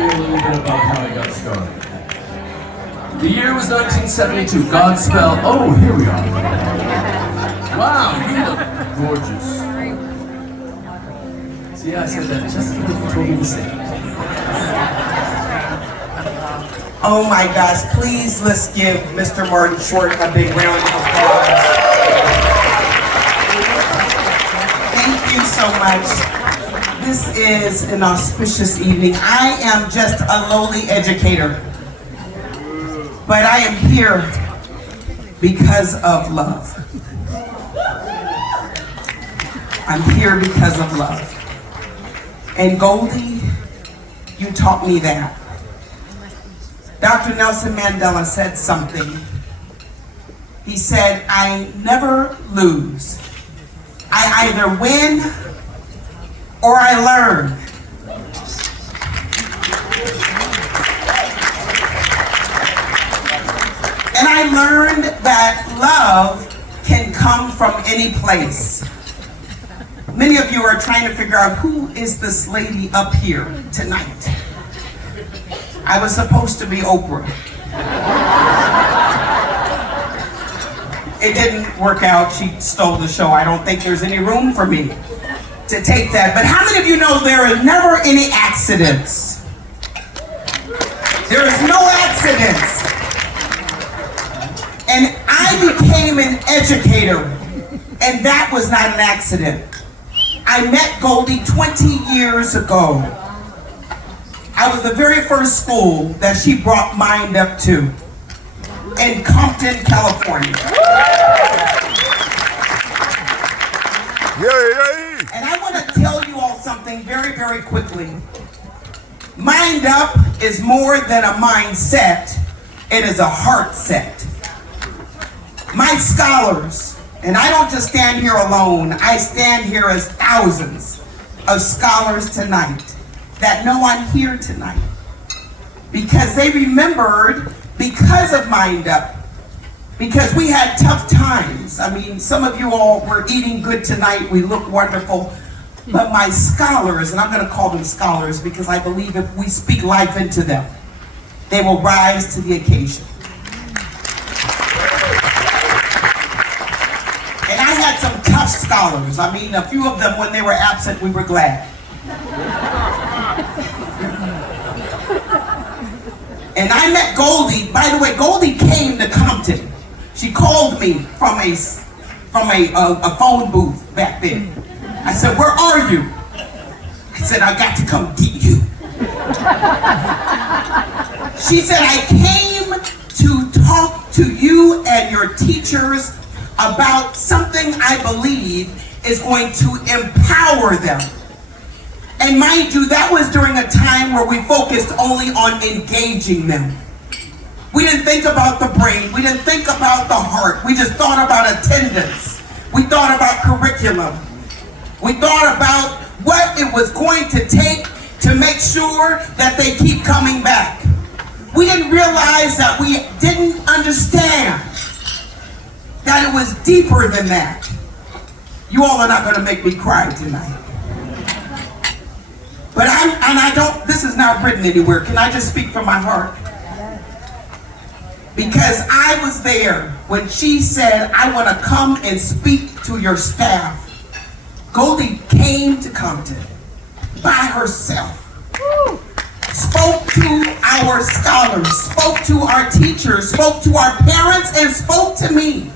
tell you a little bit about how I got started. The year was 1972. Godspell. Oh, here we are. Wow, you look gorgeous. See, I said that just because you told me to say it. Oh my gosh, please let's give Mr. Martin Short a big round of applause. Thank you so much. This is an auspicious evening. I am just a lowly educator, but I am here because of love. I'm here because of love. And Goldie, you taught me that. Dr. Nelson Mandela said something. He said, I never lose. I either win or I learn. And I learned that love can come from any place. Many of you are trying to figure out who is this lady up here tonight. I was supposed to be Oprah. It didn't work out. She stole the show. I don't think there's any room for me to take that. But how many of you know there are never any accidents? There is no accidents. And I became an educator, and that was not an accident. I met Goldie 20 years ago. I was the very first school that she brought MindUP to in Compton, California. And I want to tell you all something very, very quickly. MindUP is more than a mindset. It is a heart set. My scholars, and I don't just stand here alone, I stand here as thousands of scholars tonight that know I'm here tonight because they remembered because of MindUP, because we had tough times. I mean, some of you all were eating good tonight, we look wonderful, but my scholars, and I'm going to call them scholars because I believe if we speak life into them, they will rise to the occasion. And I had some tough scholars. I mean, a few of them, when they were absent, we were glad. And I met Goldie. By the way, Goldie came to Compton. She called me from a phone booth back then. I said, where are you? I said, I got to come get you. She said, I came to talk to you and your teachers about something I believe is going to empower them. And mind you, that was during a time where we focused only on engaging them. We didn't think about the brain. We didn't think about the heart. We just thought about attendance. We thought about curriculum. We thought about what it was going to take to make sure that they keep coming back. We didn't realize that we didn't understand that it was deeper than that. You all are not going to make me cry tonight. But this is not written anywhere. Can I just speak from my heart? Because I was there when she said, I want to come and speak to your staff. Goldie came to Compton by herself. Spoke to our scholars, spoke to our teachers, spoke to our parents, and spoke to me.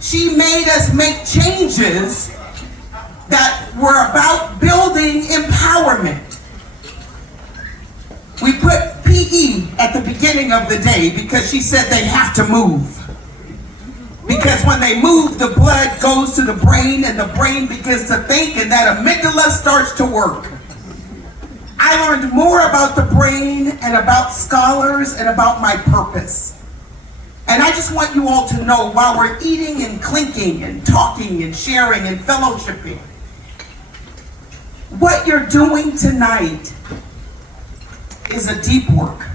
She made us make changes that were about building empowerment. We put PE at the beginning of the day because she said they have to move. Because when they move, the blood goes to the brain and the brain begins to think and that amygdala starts to work. I learned more about the brain and about scholars and about my purpose. And I just want you all to know while we're eating and clinking and talking and sharing and fellowshipping, what you're doing tonight is a deep work.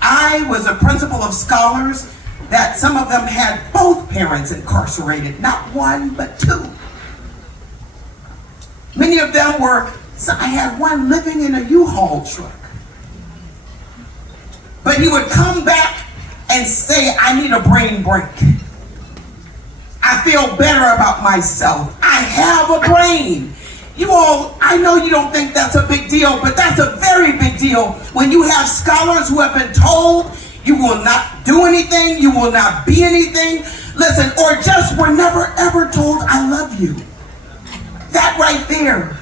I was a principal of scholars that some of them had both parents incarcerated, not one, but two. Many of them were So I had one living in a U-Haul truck. But he would come back and say, I need a brain break. I feel better about myself. I have a brain. You all, I know you don't think that's a big deal, but that's a very big deal when you have scholars who have been told you will not do anything, you will not be anything. Listen, or just were never ever told I love you. That right there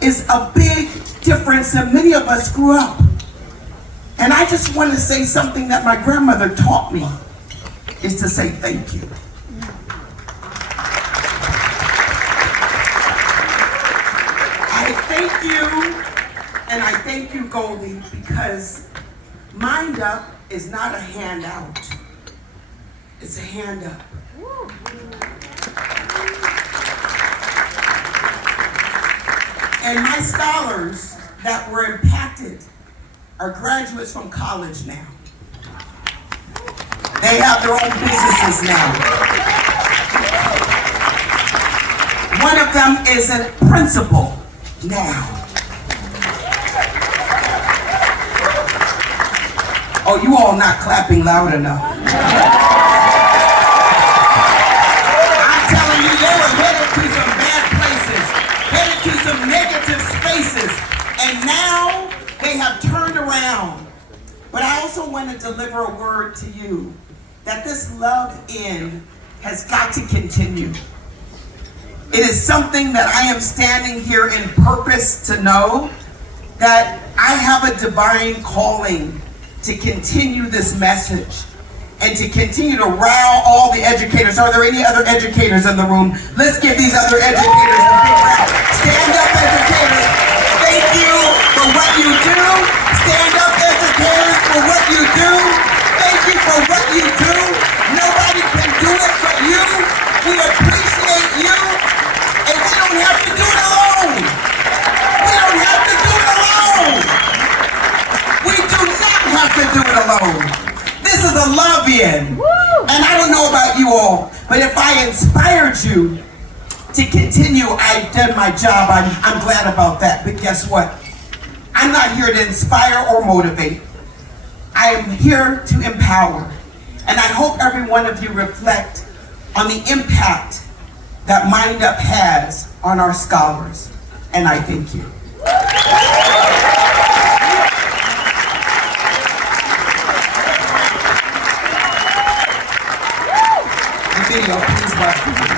is a big difference, and many of us grew up. And I just want to say something that my grandmother taught me, is to say thank you. I thank you, and I thank you, Goldie, because MindUP is not a handout. It's a hand up. And my scholars that were impacted are graduates from college now. They have their own businesses now. One of them is a principal now. Oh, you all not clapping loud enough. I'm telling you, they were headed to some bad places, headed to some negative spaces, and now they have turned around. But I also want to deliver a word to you that this love in has got to continue. It is something that I am standing here in purpose to know that I have a divine calling to continue this message and to continue to rile all the educators. Are there any other educators in the room? Let's give these other educators a big round. Stand up, educators. Thank you for what you do. Stand up, educators, for what you do. Thank you for what you do. Nobody can do it but you. We appreciate you, and we don't have to do it alone. We don't have to do it alone. We do not have to do it alone. This is a love in. And I don't know about you all, but if I inspired you to continue, I've done my job. I'm glad about that. But guess what? I'm not here to inspire or motivate. I am here to empower. And I hope every one of you reflect on the impact that MindUP has on our scholars. And I thank you. Video, please watch.